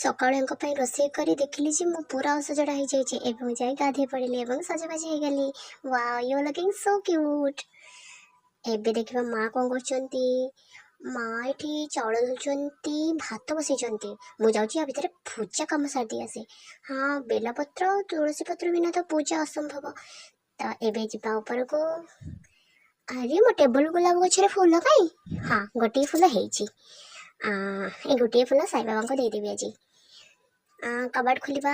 सकाळ रोषे कर देखिली जी मु पूरा असजड़ा हो जाए जाए गाधे पड़े और सजबाज हो गली। Wow you looking so cute. एबे देखिबा माँ कौन करछंती। माँ एठी चाउल धुचंती भात बसैचंती। मु जाउची आ भितर पूजा काम सार दी आसे। हाँ बेलपत्र तुलसी पत्र बिना तो पूजा असंभव। तो एबे जिबा ऊपर को। अरे मो टेबल गुलाब गछरे फूल काई। हाँ गोटे फूल हेची। ए गोटे फूल साई बाबा को देदेवी आज। कबाट खोलिबा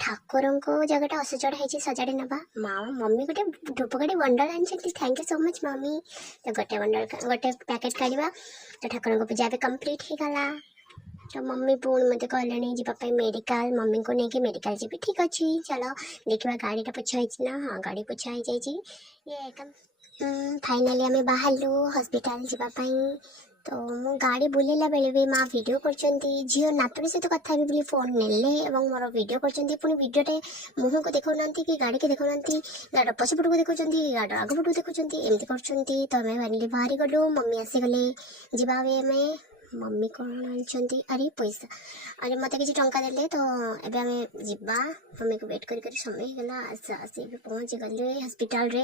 ठाकुर को जगह असजड़ा है सजाड़ी नवा। माँ मम्मी गोटे धूपकाठी बंडल आनी। Thank you so much mummy. तो गोटे बंडल गोटे पैकेट काढ़ा तो ठाकुर को पूजा भी कंप्लीट हो गला। तो मम्मी पुणी मत कहले जावाई मेडिकल मम्मी को लेकिन मेडिकल जी ठीक अच्छे। चलो देखा गाड़ी पोछा ना। हाँ गाड़ी पोछा हो जाए ये फाइनाली आम बाहर हॉस्पिटल जावाई। तो मो गाड़ी बुलेला बेले भी माँ वीडियो करछंती झियो नातुणी सहित कथा भी बोली फोन नेले एवं मोर वीडियो करछंती। पुणी वीडियोटे मुह को देखौ नांती कि गाड़ी के देखौ नांती गाड़ी पछपट को देखुचंती गाड़ी आग पट को देखुचंती एमती करछंती। तो हमें फाइनली बाहरी गलु मम्मी आसीगले जीवा में मम्मी कौन आनी। अरे पैसा अरे मत किसी टंका देले तो एबे हमें जीवा मम्मी को वेट कर समय गला आसी पहुँची गले हॉस्पिटल रे।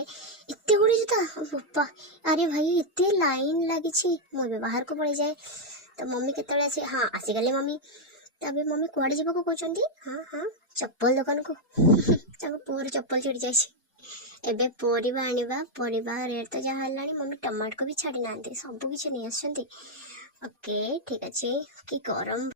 इतने गुड़ी जूता बापा। अरे भाई इतने लाइन लगी मुझे बाहर को पड़े जाए। तो मम्मी केतले आसी हाँ आसीगले मम्मी। तबे मम्मी कुआड़े जीवा को कहते। हाँ हाँ चप्पल दुकान को पुअर चप्पल छुड़ी जाए। एबे परिबा आनिबा परिबा रेट तो जहाँ हेलानी मम्मी टमाटर को भी छाड़ी ना सब किसी नहीं आसछंती। ओके ठीक अच्छे कि गरम